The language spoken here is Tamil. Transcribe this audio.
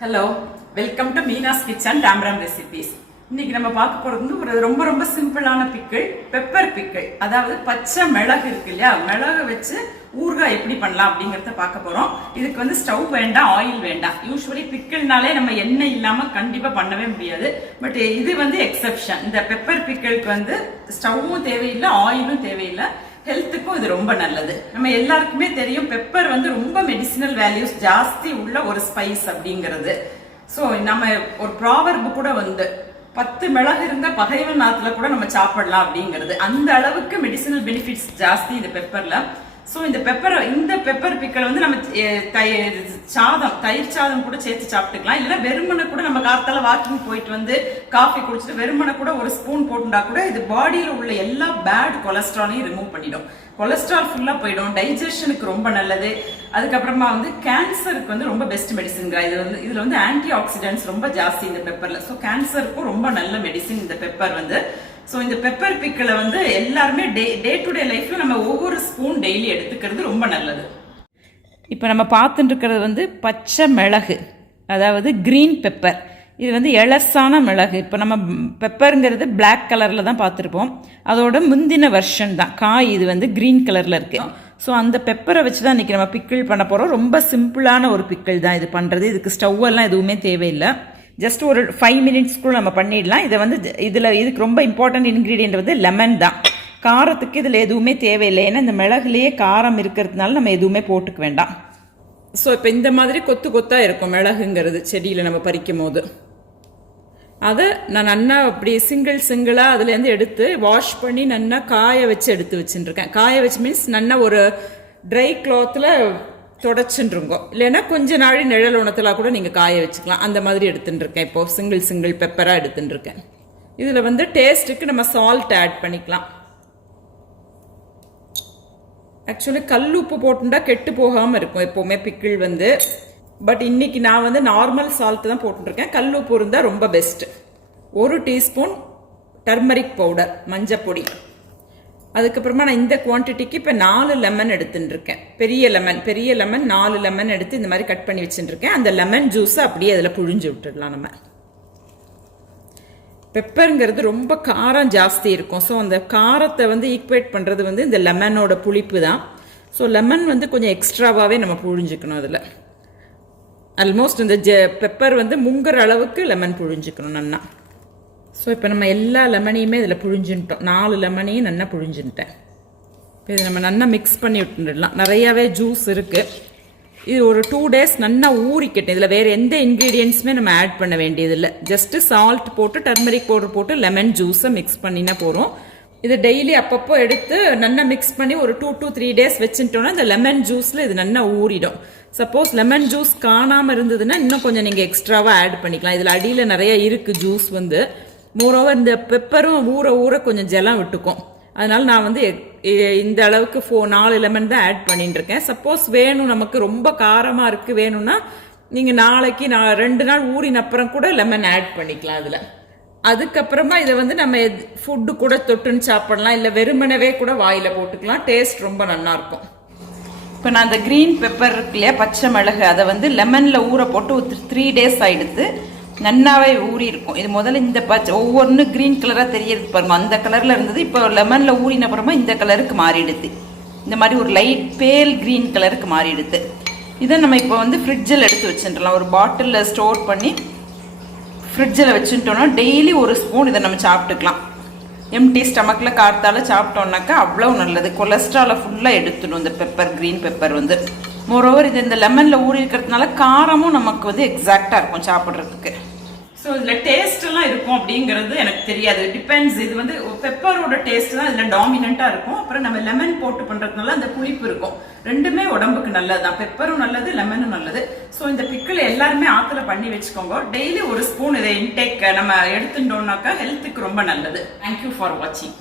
Hello welcome to Meena's kitchen டாம்ராம் recipes இன்னைக்கு நம்ம பார்க்க போறது வந்து ஒரு ரொம்ப ரொம்ப சிம்பிளான பிக்கிள் பெப்பர் பிக்கிள் அதாவது பச்சை மிளகு இருக்கு இல்லையா? மிளகு வச்சு ஊறுகாய் எப்படி பண்ணலாம் அப்படிங்கறத பார்க்க போறோம். இதுக்கு வந்து ஸ்டவ் வேண்டாம் ஆயில் வேண்டாம். யூஸ்வலி பிக்கிள்னாலே நம்ம எண்ணெய் இல்லாம கண்டிப்பா பண்ணவே முடியாது. பட் இது வந்து எக்ஸப்ஷன் இந்த பெப்பர் பிக்கிளுக்கு வந்து ஸ்டவ்வும் தேவையில்லை ஆயிலும் தேவையில்லை. ஹெல்த்துக்கும் இது ரொம்ப நல்லது. நம்ம எல்லாருக்குமே தெரியும் பெப்பர் வந்து ரொம்ப மெடிசினல் வேல்யூஸ் ஜாஸ்தி உள்ள ஒரு ஸ்பைஸ் அப்படிங்கிறது. ஸோ நம்ம ஒரு ப்ராவர்பு கூட வந்து பத்து மிளகு இருந்த பகைவன் நாத்துல கூட நம்ம சாப்பிடலாம் அப்படிங்கிறது. அந்த அளவுக்கு மெடிசினல் பெனிஃபிட்ஸ் ஜாஸ்தி இந்த பெப்பர்ல ஸோ இந்த பெப்பர் இந்த பெப்பர் பிக்கல் வந்து நம்ம தயிர் சாதம் தயிர் சாதம் கூட சேர்த்து சாப்பிட்டுக்கலாம். இல்லைன்னா வெறுமனை கூட நம்ம கார்த்தால வாக்கிங் போயிட்டு வந்து காஃபி குடிச்சிட்டு வெறுமனை கூட ஒரு ஸ்பூன் போட்டுட்டா கூட இது பாடியில் உள்ள எல்லா பேட் கொலஸ்ட்ராலையும் ரிமூவ் பண்ணிடும். கொலஸ்ட்ரால் ஃபுல்லாக போயிடும். டைஜஷனுக்கு ரொம்ப நல்லது. அதுக்கப்புறமா வந்து கேன்சருக்கு வந்து ரொம்ப பெஸ்ட் மெடிசின்ங்க இது வந்து இதில் வந்து ஆன்டி ஆக்சிடென்ட்ஸ் ரொம்ப ஜாஸ்தி இந்த பெப்பரில் ஸோ கேன்சருக்கும் ரொம்ப நல்ல மெடிசின் இந்த பெப்பர் வந்து. ஸோ இந்த பெப்பர் பிக்கில் வந்து எல்லாருமே டே டே டு டே லைஃப்பில் நம்ம ஒவ்வொரு ஸ்பூன் டெய்லி எடுத்துக்கிறது ரொம்ப நல்லது. இப்போ நம்ம பார்த்துட்டு இருக்கிறது வந்து பச்சை மிளகு அதாவது க்ரீன் பெப்பர் இது வந்து எலசான மிளகு. இப்போ நம்ம பெப்பருங்கிறது பிளாக் கலரில் தான் பார்த்துருப்போம். அதோட முந்தின வெர்ஷன் தான். காய் இது வந்து க்ரீன் கலரில் இருக்குது ஸோ அந்த பெப்பரை வச்சு தான் இன்றைக்கி நம்ம பிக்கிள் பண்ண போகிறோம் ரொம்ப சிம்பிளான ஒரு பிக்கிள் தான் இது பண்ணுறது இதுக்கு ஸ்டவ்வெல்லாம் எதுவுமே தேவையில்லை. ஜஸ்ட் ஒரு ஃபைவ் மினிட்ஸ்க்குள்ள நம்ம பண்ணிடலாம். இதை வந்து இதில் இதுக்கு ரொம்ப இம்பார்ட்டன்ட் இன்க்ரீடியன்ட் வந்து லெமன் தான். காரத்துக்கு இதில் எதுவுமே தேவையில்லை. ஏன்னா இந்த மிளகுலேயே காரம் இருக்கிறதுனால நம்ம எதுவுமே போட்டுக்க வேண்டாம். ஸோ இப்போ இந்த மாதிரி கொத்து கொத்தாக இருக்கும் மிளகுங்கிறது செடியில் நம்ம பறிக்கும் போது அதை நான் நல்லா அப்படி சிங்கிள் சிங்கிளாக அதுலேருந்து எடுத்து வாஷ் பண்ணி நல்லா காய வச்சு எடுத்து வச்சுட்டுருக்கேன். காய வச்சு மீன்ஸ் நல்லா ஒரு ட்ரை கிளாத்தில் தொடச்சுருங்கோ இல்லைன்னா கொஞ்ச நாள் நிழல் உணத்தில் கூட நீங்கள் காய வச்சுக்கலாம். அந்த மாதிரி எடுத்துட்டுருக்கேன் இருக்கேன் சிங்கிள் சிங்கிள் பெப்பராக எடுத்துட்டுருக்கேன் இதில் வந்து டேஸ்ட்டுக்கு நம்ம சால்ட் ஆட் பண்ணிக்கலாம். ஆக்சுவலி கல் உப்பு போட்டுட்டா கெட்டு போகாமல் இருக்கும் எப்போவுமே பிக்கிள் வந்து. பட் இன்னைக்கு நான் வந்து நார்மல் சால்ட் தான் போட்டுருக்கேன் கல் உப்பு இருந்தால் ரொம்ப பெஸ்ட் ஒரு டீஸ்பூன் டர்மரிக் பவுடர் மஞ்சப்பொடி. அதுக்கப்புறமா நான் இந்த குவான்டிட்டிக்கு இப்போ நாலு லெமன் எடுத்துட்டுருக்கேன். பெரிய லெமன் பெரிய லெமன் நாலு லெமன் எடுத்து இந்த மாதிரி கட் பண்ணி வச்சுட்டுருக்கேன். அந்த லெமன் ஜூஸை அப்படியே அதில் புழிஞ்சு விட்டுடலாம் நம்ம. பெப்பருங்கிறது ரொம்ப காரம் ஜாஸ்தி இருக்கும். ஸோ அந்த காரத்தை வந்து ஈக்குவேட் பண்ணுறது வந்து இந்த லெமனோட புளிப்பு தான். ஸோ லெமன் வந்து கொஞ்சம் எக்ஸ்ட்ராவாகவே நம்ம புழிஞ்சுக்கணும் அதில். ஆல்மோஸ்ட் இந்த ஜெ பெப்பர் வந்து முங்குற அளவுக்கு லெமன் புழிஞ்சுக்கணும் நன்னா. ஸோ இப்போ நம்ம எல்லா லெமனையுமே இதில் புழிஞ்சுன்ட்டோம். நாலு லெமனையும் நல்லா புழிஞ்சுட்டேன் இப்போ இதை நம்ம நல்லா மிக்ஸ் பண்ணி விட்டுடலாம். நிறையாவே ஜூஸ் இருக்குது இது ஒரு டூ டேஸ் நல்லா ஊறிக்கட்டும். இதில் வேறு எந்த இன்க்ரீடியன்ஸுமே நம்ம ஆட் பண்ண வேண்டியதில்லை. ஜஸ்ட்டு சால்ட் போட்டு டர்மரிக் பவுடர் போட்டு லெமன் ஜூஸை மிக்ஸ் பண்ணினா போகிறோம் இது டெய்லி அப்பப்போ எடுத்து நல்லா மிக்ஸ் பண்ணி ஒரு டூ டூ த்ரீ டேஸ் வச்சுட்டோன்னா இந்த லெமன் ஜூஸில் இது நல்லா ஊறிடும். சப்போஸ் லெமன் ஜூஸ் காணாமல் இருந்ததுன்னா இன்னும் கொஞ்சம் நீங்கள் எக்ஸ்ட்ராவாக ஆட் பண்ணிக்கலாம். இதில் அடியில் நிறைய இருக்குது ஜூஸ் வந்து. மோரோவர் இந்த பெப்பரும் ஊற ஊற கொஞ்சம் ஜலம் விட்டுக்கும். அதனால் நான் வந்து இந்த அளவுக்கு ஃபோ நாலு லெமன் தான் ஆட் பண்ணிட்டு இருக்கேன் சப்போஸ் வேணும் நமக்கு ரொம்ப காரமாக இருக்குது வேணும்னா நீங்கள் நாளைக்கு நான் ரெண்டு நாள் ஊறின அப்புறம் கூட லெமன் ஆட் பண்ணிக்கலாம் அதில். அதுக்கப்புறமா இதை வந்து நம்ம ஃபுட்டு கூட தொட்டுன்னு சாப்பிடலாம். இல்லை வெறுமனவே கூட வாயில் போட்டுக்கலாம். டேஸ்ட் ரொம்ப நல்லாயிருக்கும். இப்போ நான் அந்த க்ரீன் பெப்பர் இருக்கு இல்லையா பச்சை மிளகு அதை வந்து லெமனில் ஊற போட்டு த்ரீ டேஸ் ஆகிடுது நன்னாவே ஊறி இருக்கும். இது முதல்ல இந்த பச்சை ஒவ்வொன்று க்ரீன் கலராக தெரியறது பாருங்க. அந்த கலரில் இருந்தது இப்போ லெமனில் ஊறின அப்புறமா இந்த கலருக்கு மாறிடுது. இந்த மாதிரி ஒரு லைட் பேல் க்ரீன் கலருக்கு மாறிடுது. இதை நம்ம இப்போ வந்து ஃப்ரிட்ஜில் எடுத்து வச்சுட்டுலாம் ஒரு பாட்டிலில் ஸ்டோர் பண்ணி ஃப்ரிட்ஜில் வச்சுட்டோம்னா டெய்லி ஒரு ஸ்பூன் இதை நம்ம சாப்பிட்டுக்கலாம். எம்டி ஸ்டமக்கில் கார்த்தால சாப்பிட்டோம்னாக்கா அவ்வளோ நல்லது. கொலஸ்ட்ராலை ஃபுல்லாக எடுத்துடும் இந்த பெப்பர் க்ரீன் பெப்பர் வந்து. மோரோவர் இது இந்த லெமனில் ஊறி இருக்கிறதுனால காரமும் நமக்கு வந்து எக்ஸாக்டாக இருக்கும் சாப்பிட்றதுக்கு. ஸோ இதில் டேஸ்ட்டெல்லாம் இருக்கும் அப்படிங்கிறது எனக்கு தெரியாது. டிபெண்ட்ஸ் இது வந்து பெப்பரோட டேஸ்ட் தான் இதில் டாமினண்ட்டாக இருக்கும். அப்புறம் நம்ம லெமன் போட்டு பண்ணுறதுனால அந்த புளிப்பு இருக்கும். ரெண்டுமே உடம்புக்கு நல்லது தான். பெப்பரும் நல்லது லெமனும் நல்லது. ஸோ இந்த பிக்கில் எல்லாருமே ஆற்றுல பண்ணி வச்சுக்கோங்க. டெய்லி ஒரு ஸ்பூன் இதை இன்டேக் நம்ம எடுத்துட்டோம்னாக்கா ஹெல்த்துக்கு ரொம்ப நல்லது. தேங்க்யூ ஃபார் வாட்சிங்